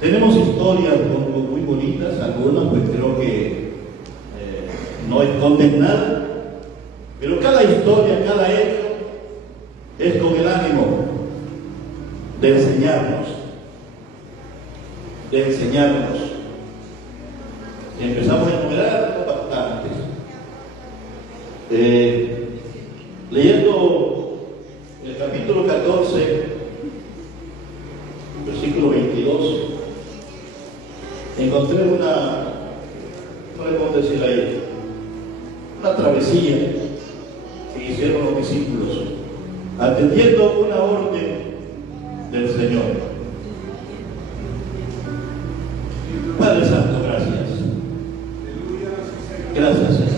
Tenemos historias muy bonitas, algunas pues creo que no esconden nada, pero cada historia, cada hecho es con el ánimo de enseñarnos, Y empezamos a enumerar bastantes. Leyendo el capítulo 14, versículo 22, encontré no le puedo decir ahí, una travesía que hicieron los discípulos, atendiendo una orden del Señor. Padre Santo, gracias. Gracias, Señor.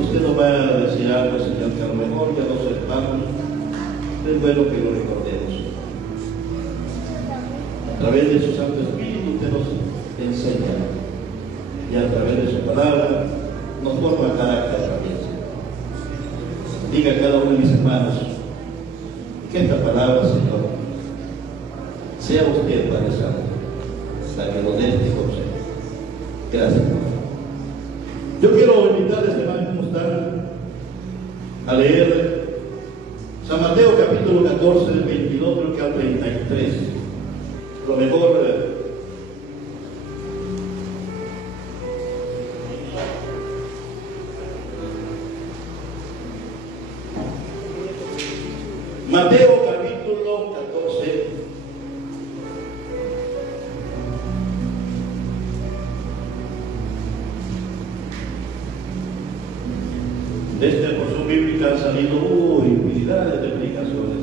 Usted nos va a decir algo, Señor, que a lo mejor ya no sepamos. Es bueno que lo recordemos. A través de su Santo Espíritu usted nos enseña, y a través de su palabra nos forma carácter también. Diga a cada uno de mis hermanos que esta palabra, Señor, sea usted, Padre Santo, la que nos dé este consejo. Gracias, Padre. Yo quiero invitarles, hermanos, ¿cómo están?, a leer San Mateo capítulo 14, del 22 creo que al 33. Lo mejor Mateo capítulo 14, de esta porción bíblica han salido infinidad de explicaciones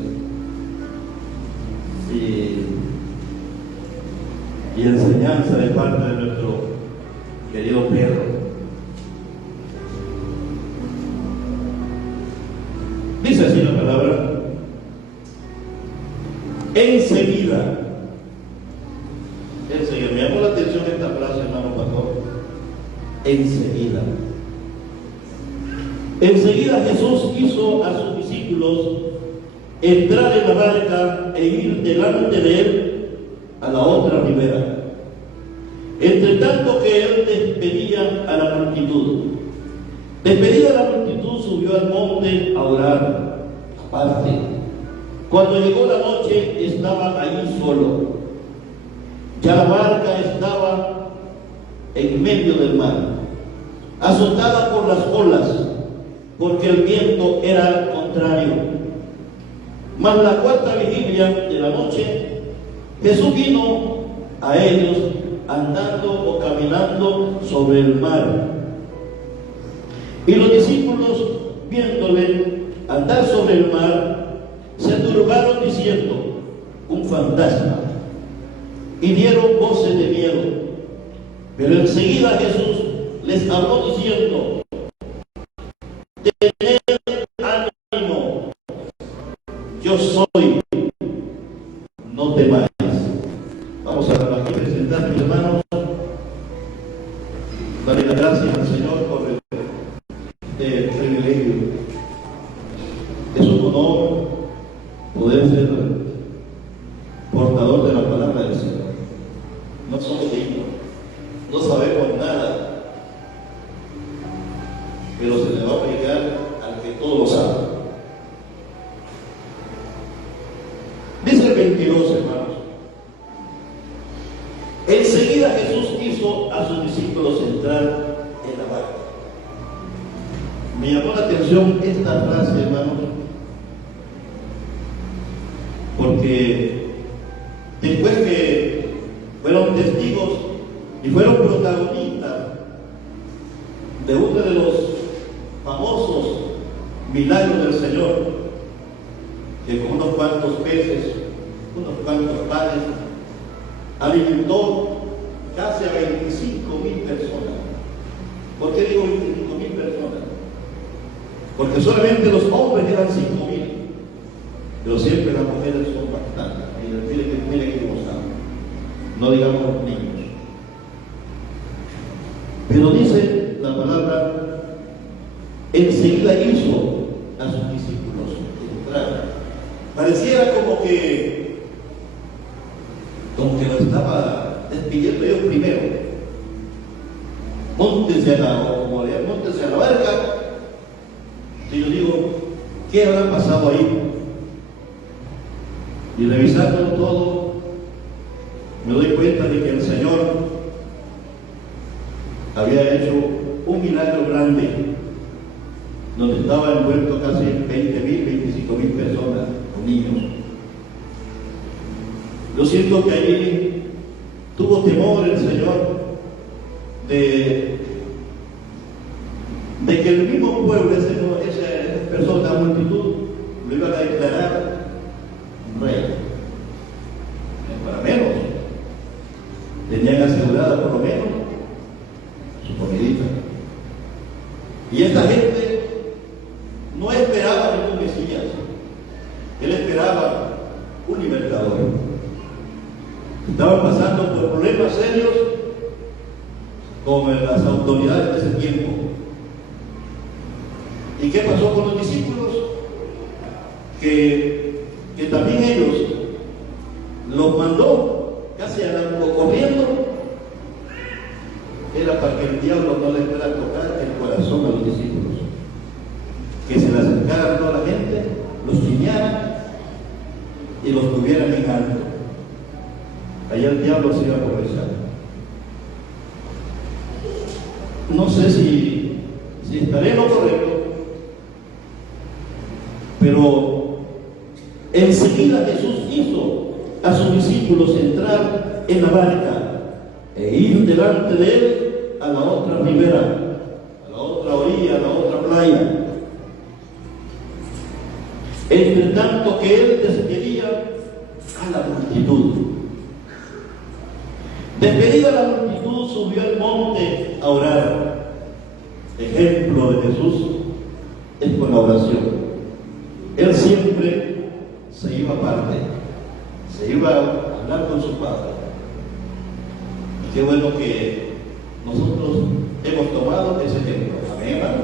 y enseñanza de parte de nuestro querido Pedro. Dice así la palabra: enseguida. Me llamó la atención esta frase, hermano pastor. Enseguida Jesús hizo a sus discípulos entrar en la barca e ir delante de él a la otra ribera, entre tanto que él despedía a la multitud. Despedida la multitud, subió al monte a orar aparte. Cuando llegó la noche, estaba allí solo. Ya la barca estaba en medio del mar, azotada por las olas, porque el viento era contrario. Mas la cuarta vigilia de la noche, Jesús vino a ellos andando o caminando sobre el mar. Y los discípulos, viéndole andar sobre el mar, se turbaron diciendo: un fantasma, y dieron voces de miedo. Pero enseguida Jesús les habló diciendo: tened ánimo, yo soy, no temáis. Vamos a aquí presentar, mis hermanos, darle las gracias al Señor por el privilegio. Es un honor poder ser portador de la palabra del Señor. No somos dignos, no sabemos nada, pero se le va a aplicar al que todo lo sabe. Dice el 22, hermanos: enseguida Jesús hizo a sus discípulos entrar en la barca. Me llamó la atención esta frase, hermanos, porque después que fueron testigos y fueron protagonistas de uno de los famosos milagros del Señor, que con unos cuantos peces, unos cuantos panes, alimentó casi a 25,000 personas. ¿Por qué digo 25,000 personas? Porque solamente los hombres eran 5,000, pero siempre las mujeres son bastantes. Miren que gozamos, no digamos los niños. Pero dice la palabra: enseguida hizo a sus discípulos entrar. Pareciera como que estaba despidiendo yo primero. Móntense a la barca. Y yo digo, ¿qué habrá pasado ahí? Y revisando todo, me doy cuenta de que el Señor había hecho un milagro grande, donde estaban envueltos casi 20.000, 25.000 personas, con niños. Yo siento que ahí tuvo temor el Señor de que el mismo pueblo, esa persona, multitud, lo iban a declarar rey. Para menos, tenían asegurada por lo menos su comidita. Y esta gente no esperaba ningún Mesías, él esperaba un libertador. Estaban pasando por problemas serios con las autoridades de ese tiempo. ¿Y qué pasó con los discípulos? Que también ellos los mandó casi corriendo. Era para que el diablo no les pueda tocar el corazón a los discípulos, que se le acercaran a toda la gente, los ciñaran y los tuvieran en alto. Allá el diablo se iba a aprovechar. No sé si estaré en lo correcto, pero enseguida Jesús hizo a sus discípulos entrar en la barca e ir delante de él a la otra ribera, a la otra orilla, a la otra playa. Entre tanto que él despedía a la multitud. Despedida la multitud, subió al monte a orar. Ejemplo de Jesús es con la oración. Él siempre se iba aparte, se iba a hablar con su Padre. Y qué bueno que nosotros hemos tomado ese ejemplo. ¿Amén, hermano?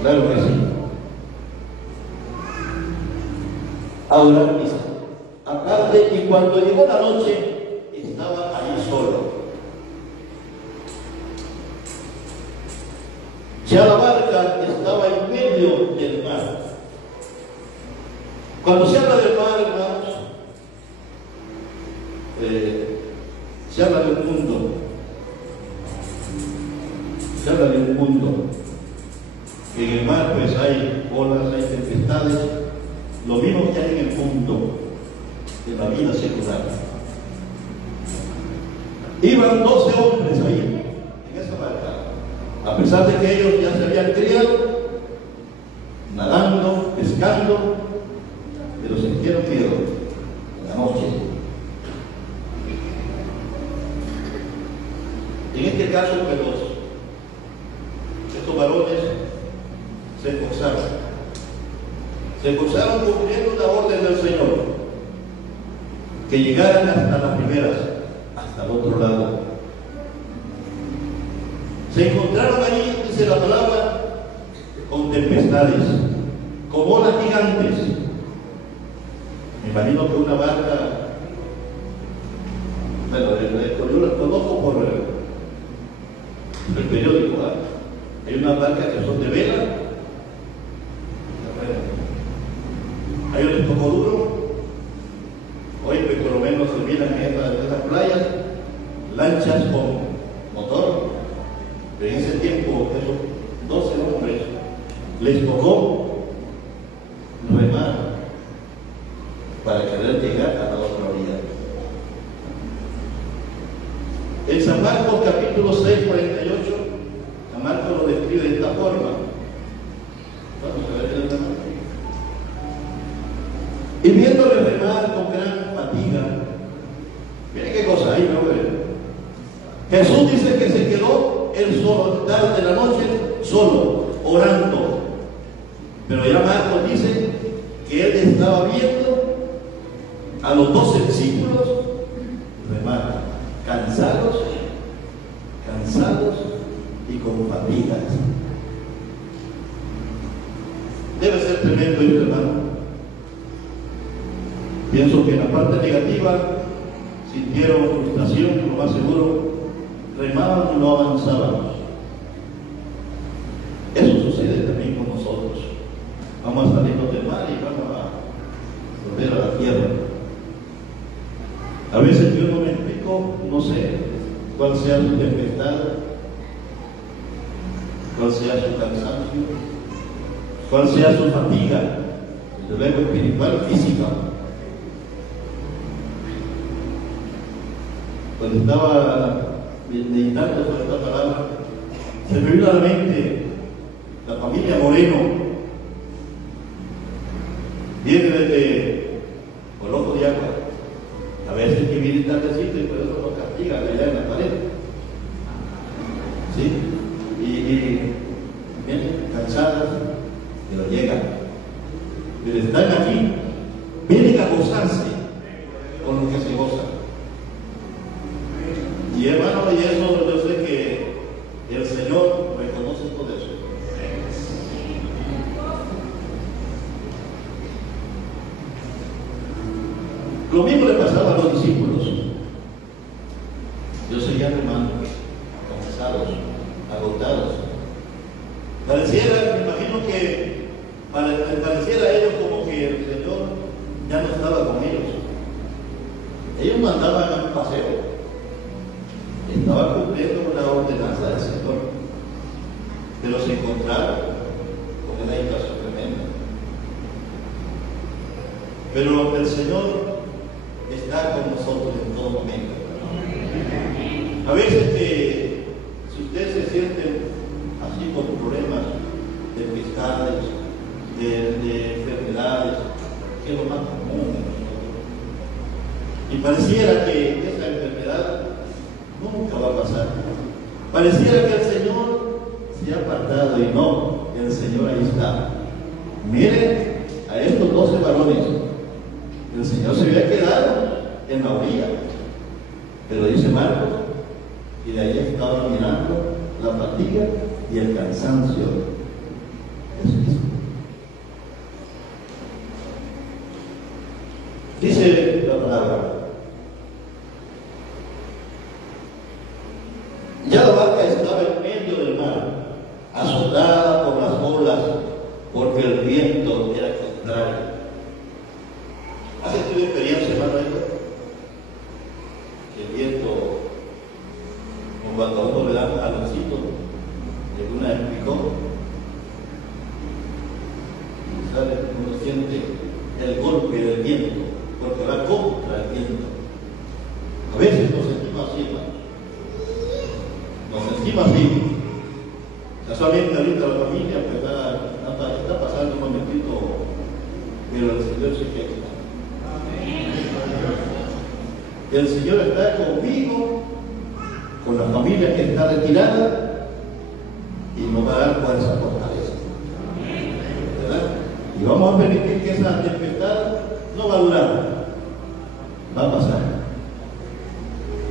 Claro que sí. A orar misa. Aparte, y cuando llegó la noche, estaba allí solo. Ya la barca estaba en medio del mar. Cuando se habla del mar, hermanos, se habla de un mundo. Se habla de un mundo. En el mar pues hay olas, hay tempestades, lo mismo que hay en el mundo de la vida secular. Iban 12 hombres ahí, en esa barca. A pesar de que ellos ya se habían criado, nadando, pescando, pero sintieron miedo en la noche. En este caso, pues, estos varones se esforzaron cumpliendo la orden del Señor, que llegaran hasta las riberas, hasta el otro lado. Se encontraron allí, dice la palabra, con tempestades, con olas gigantes. Me imagino que una barca, bueno, yo la conozco por el periódico, ¿eh? Hay unas barcas que son de vela, a ellos les tocó duro. Hoy pues por lo menos se miran en estas playas, lanchas con motor, pero en ese tiempo esos 12 hombres les tocó remar para querer llegar a la otra orilla. En San Marcos capítulo 6, 48, San Marcos lo describe de esta forma. Vamos a ver el tema. Y viéndole remar con gran fatiga, miren qué cosa hay, ¿no? Jesús dice que se quedó él solo, tarde de la noche, solo, orando. Pero ya Marcos dice que él estaba viendo a los 12 discípulos remar, cansados y con fatigas. Debe ser tremendo esto, hermano. Pienso que en la parte negativa sintieron frustración, lo más seguro, remaban y no avanzábamos. Eso sucede también con nosotros. Vamos a salirnos del mar y vamos a volver a la tierra. A veces yo no me explico, no sé cuál sea su tempestad, cuál sea su cansancio, cuál sea su fatiga, desde luego espiritual, física. Cuando estaba meditando sobre esta palabra, se me vino a la mente la familia Moreno. Viene desde Coloco de Agua. A veces que viene tardecito y por eso nos castigan allá en la pared. ¿Sí? Y vienen cansadas, pero llegan. Pero están aquí, vienen a gozarse con lo que se goza. Y hermano, y eso yo sé que el Señor reconoce todo eso. Lo mismo le pasaba a los discípulos. Yo seguía hermanos, cansados, agotados. Pareciera, me imagino que pareciera a ellos como que el Señor ya no estaba con ellos. Ellos mandaban a un paseo. Estaba cumpliendo una ordenanza del Señor, pero se encontraron con una invasión tremenda. Pero el Señor está con nosotros en todo momento. A veces que si ustedes se sienten así con problemas de pescades, de enfermedades, que es lo más común en nosotros, y pareciera que esa enfermedad nunca va a pasar. Pareciera que el Señor se ha apartado y no, el Señor ahí está. Miren a estos 12 varones. El Señor se había quedado en la orilla, pero dice Marcos, y de ahí estaba mirando la fatiga y el cansancio de Jesús. Dice la palabra: ya la barca estaba en medio del mar, azotada por las olas, porque el viento era contrario. ¿Has tenido experiencia, hermano? El viento, como cuando a uno le da un jaloncito de una picón, y sale, uno siente el golpe del viento, porque va contra el viento. A veces nos sentimos así, hermano. Nos sentimos así. Casualmente ahorita la familia pues, está pasando un momentito, pero el Señor se queda. El Señor está conmigo, con la familia que está retirada, y nos va a dar fuerza, fortaleza. ¿Verdad? Y vamos a permitir que esa tempestad no va a durar, va a pasar.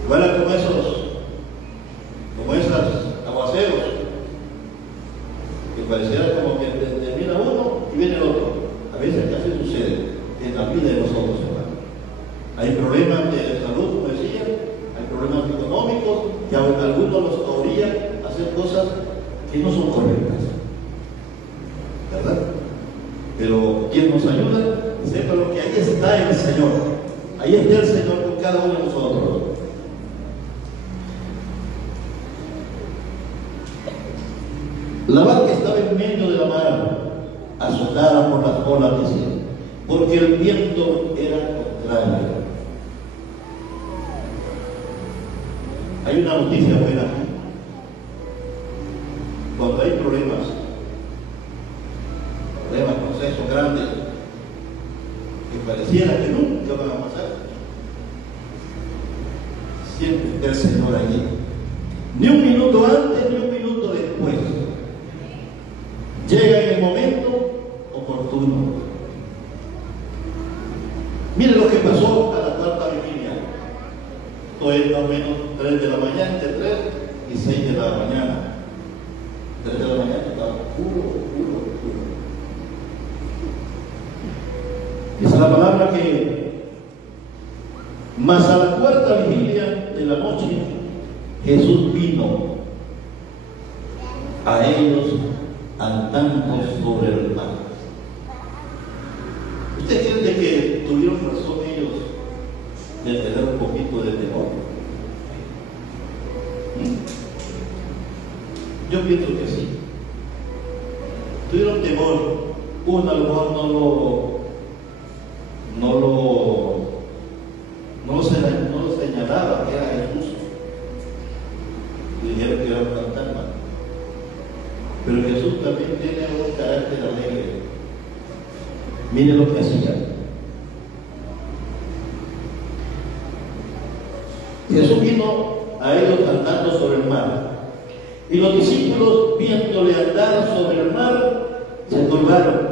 Igual como esos aguaceros, que pareciera como que termina uno y viene el otro. A veces que así sucede en la vida de nosotros, hermano. Hay problemas de salud, como decía, hay problemas económicos, que algunos los obligan a hacer cosas que no son correctas. ¿Verdad? Pero quien nos ayuda, sepa lo que ahí está el Señor. Ahí está el Señor con cada uno de nosotros. La barca estaba en medio de la mar, azotada por las olas, decía, porque el viento era contrario. Hay una noticia buena. Cuando hay problemas, procesos grandes, que pareciera que nunca van a pasar, siempre está el Señor allí. Ni un minuto antes, ni un minuto después. Llega en el momento oportuno. Mire lo que pasó a la cuarta vigilia. Esto es más o menos 3 de la mañana, entre 3 y 6 de la mañana. 3 de la mañana estaba oscuro. Dice la palabra que Mas a la cuarta vigilia de la noche, Jesús vino a ellos andando sobre el mar. ¿Usted entiende que tuvieron razón ellos de tener un poquito de temor? Yo pienso que sí. Tuvieron temor. Uno a lo mejor no lo señalaba que era Jesús. Dijeron que era un fantasma. Pero Jesús también tiene un carácter alegre. Mire lo que hacía. Jesús vino a ellos andando sobre el mar. Y los discípulos, viéndole andar sobre el mar, se turbaron,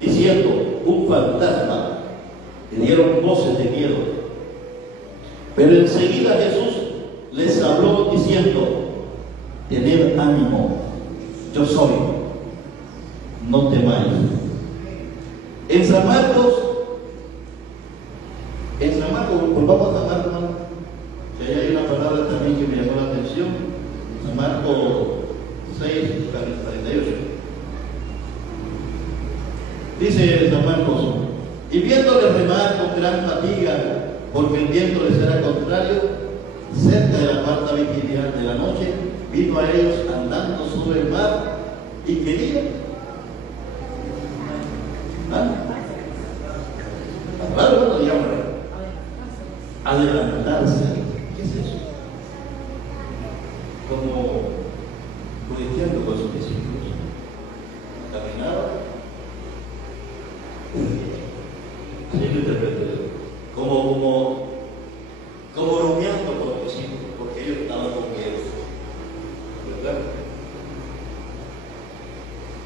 diciendo: un fantasma. Y dieron voces de miedo. Pero enseguida Jesús les habló diciendo: tened ánimo, yo soy, no temáis. En San Marcos, volvamos a Marcos, que ahí hay una palabra también que me llamó la atención. San Marcos 6, 48. Dice San Marcos: y viéndole remar con gran fatiga, porque el viento les era contrario, cerca de la cuarta vigilia de la noche, vino a ellos andando sobre el mar y quería adelantarse. ¿Qué es eso? Como jugueteando con sus discípulos. Caminaba. Así lo interpreté. Como bromeando con los discípulos, porque ellos estaban con miedo. ¿Verdad?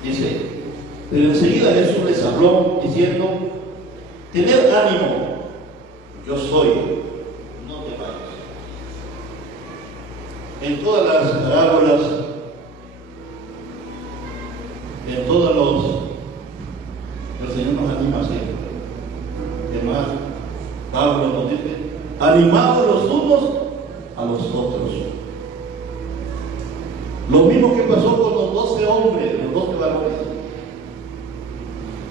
Dice: pero enseguida Jesús les habló diciendo: tened ánimo, yo soy, no temáis. En todas las parábolas, en todos el Señor nos anima siempre. Además, Pablo nos dice: animados los unos a los otros. Lo mismo que pasó con los 12 hombres, los 12 varones.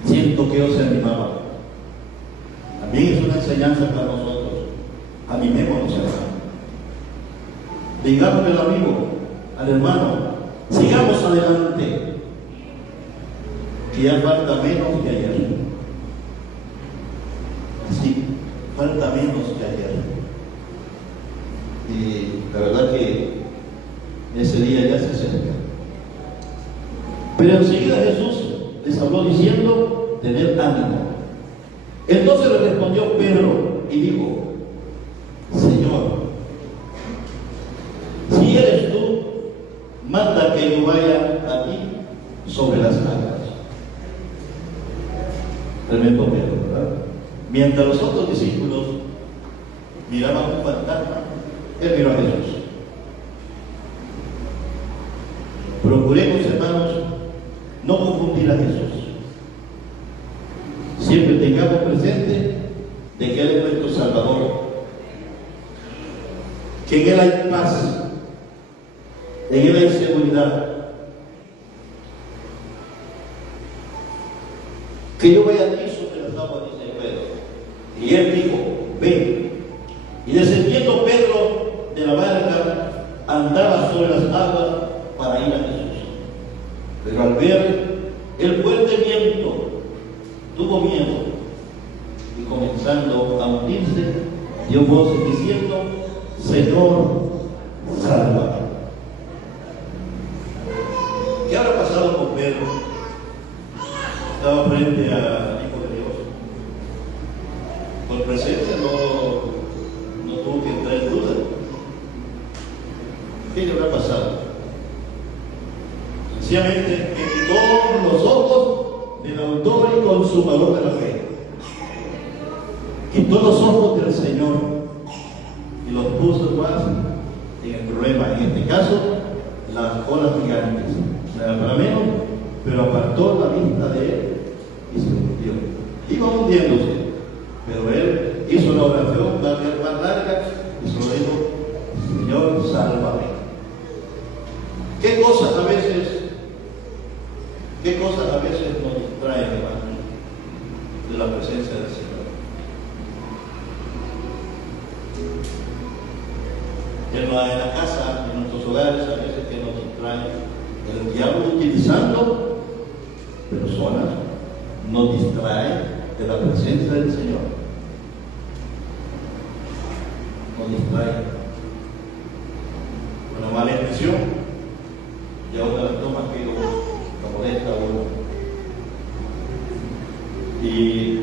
Siento que ellos se animaban. También es una enseñanza para nosotros. Animémonos, hermano. Digámosle al amigo, al hermano: sigamos adelante, que ya falta menos que ayer. Así, falta menos que ayer. Y la verdad que ese día ya se acerca. Pero enseguida Jesús les habló diciendo: tened ánimo. Entonces le respondió Pedro y dijo: Señor, si eres tú, manda que yo vaya a ti sobre las aguas. Tremendo Pedro, ¿verdad? Mientras los otros discípulos miraban un fantasma, él miró a Jesús. Procuremos, hermanos, no confundir a Jesús. Siempre tengamos presente de que Él es nuestro Salvador, que en Él hay paz, en Él hay seguridad. Que yo vaya a ti sobre las aguas, dice Pedro. Y Él dijo: ven. Y descendiendo Pedro de la barca, andaba sobre las aguas para ir a Jesús. Pero al ver el fuerte viento, tuvo miedo, y comenzando a hundirse, dio voces diciendo: Señor, sálvame. ¿Qué habrá pasado con Pedro? Estaba frente al Hijo de Dios. Por presencia no tuvo que entrar en duda. ¿Qué le habrá pasado? Sencillamente que quitó los ojos del autor y consumador de la fe. Quitó los ojos del Señor y los puso más en el problema. En este caso, las olas gigantes. Nada para menos, pero apartó la vista de él y se hundió. Iba hundiéndose, pero él hizo la oración más en la casa, en nuestros hogares, a veces que nos distrae el diablo utilizando personas, nos distrae de la presencia del Señor, nos distrae una mala intención y a una las tomas que lo molesta a uno. Y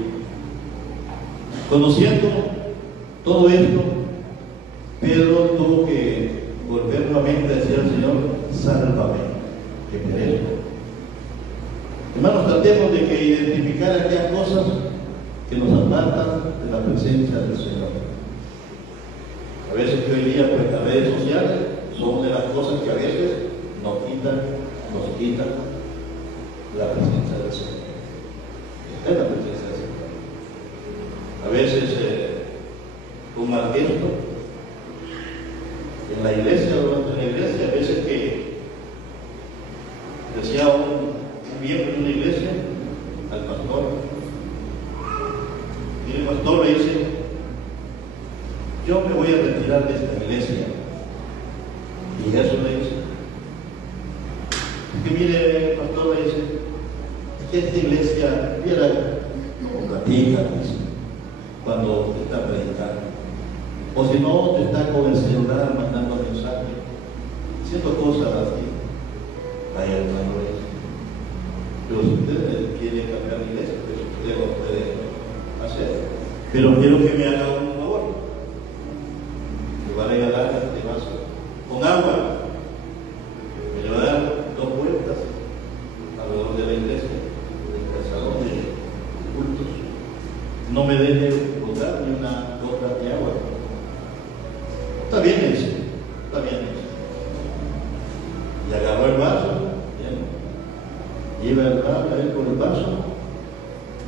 conociendo todo esto, Pedro tuvo que volver nuevamente a decir al Señor: sálvame, que perezco. Hermanos, tratemos de que identificar aquellas cosas que nos apartan de la presencia del Señor. A veces que hoy día, pues las redes sociales son de las cosas que a veces nos quitan la presencia del Señor. Es la presencia del Señor. A veces un mal gesto en la iglesia, durante la iglesia, a veces que decía un miembro de una iglesia al pastor, y el pastor le dice: yo me voy a retirar de esta iglesia. Y Jesús le dice: que mire, el pastor le dice, que esta iglesia viera como platica, dice, cuando está predicando, o si no, te está con el celular mandando mensajes, haciendo cosas así. Ay, hermano, pero si usted quiere cambiar la iglesia, pues usted lo puede hacer. Pero quiero que me haga un favor: me va a regalar este vaso con agua, me va a dar 2 vueltas alrededor de la iglesia, del salón de cultos. No me deje botar ni una gota de agua. Está bien eso, está bien eso. Y agarró el vaso, lleva el vaso, a él con el vaso,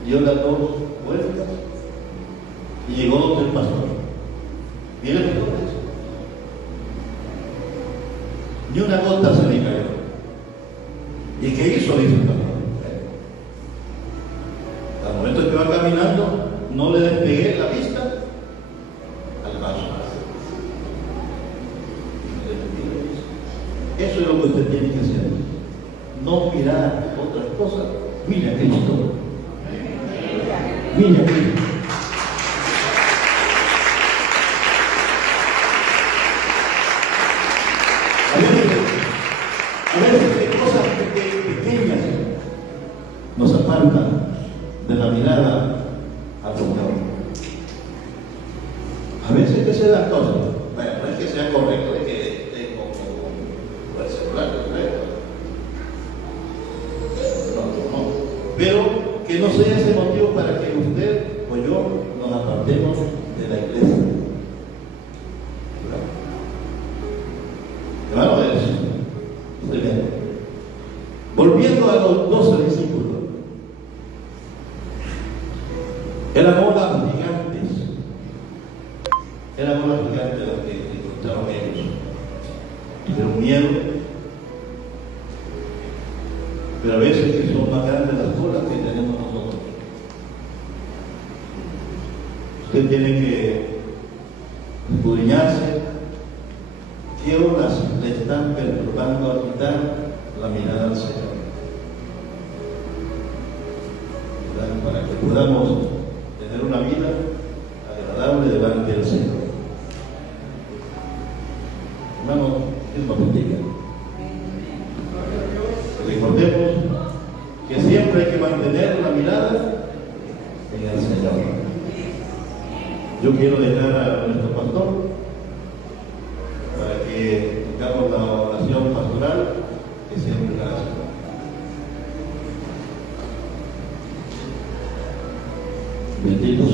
dio las 2 vueltas y llegó donde el pastor. Mire el pastor, ni una gota se le cayó. ¿Y qué hizo? Dice el pastor. Al momento que va caminando, no le despegué la vista al vaso. Eso es lo que usted tiene que hacer. No mirar otras cosas. Mira a Cristo. Mira a Cristo. A veces hay cosas pequeñas nos apartan de la mirada al Señor. A veces que se dan cosas. Bueno, no es que sea correcto de que esté con el celular, no. Pero que no sea ese motivo para que usted o yo nos apartemos de la iglesia. Hermano, de eso. Volviendo a los 12 discípulos, eran olas gigantes las que encontraron ellos, y de un miedo, pero a veces que son más grandes las olas que tenemos nosotros. Usted tiene que escudriñarse qué olas le están perturbando a quitar la mirada al Señor, para que podamos tener una vida agradable delante del Señor. Hermano, Dios nos bendiga. Recordemos que siempre hay que mantener la mirada en el Señor. Yo quiero dejar a nuestro pastor para que hagamos la oración pastoral que siempre la hace. Bendito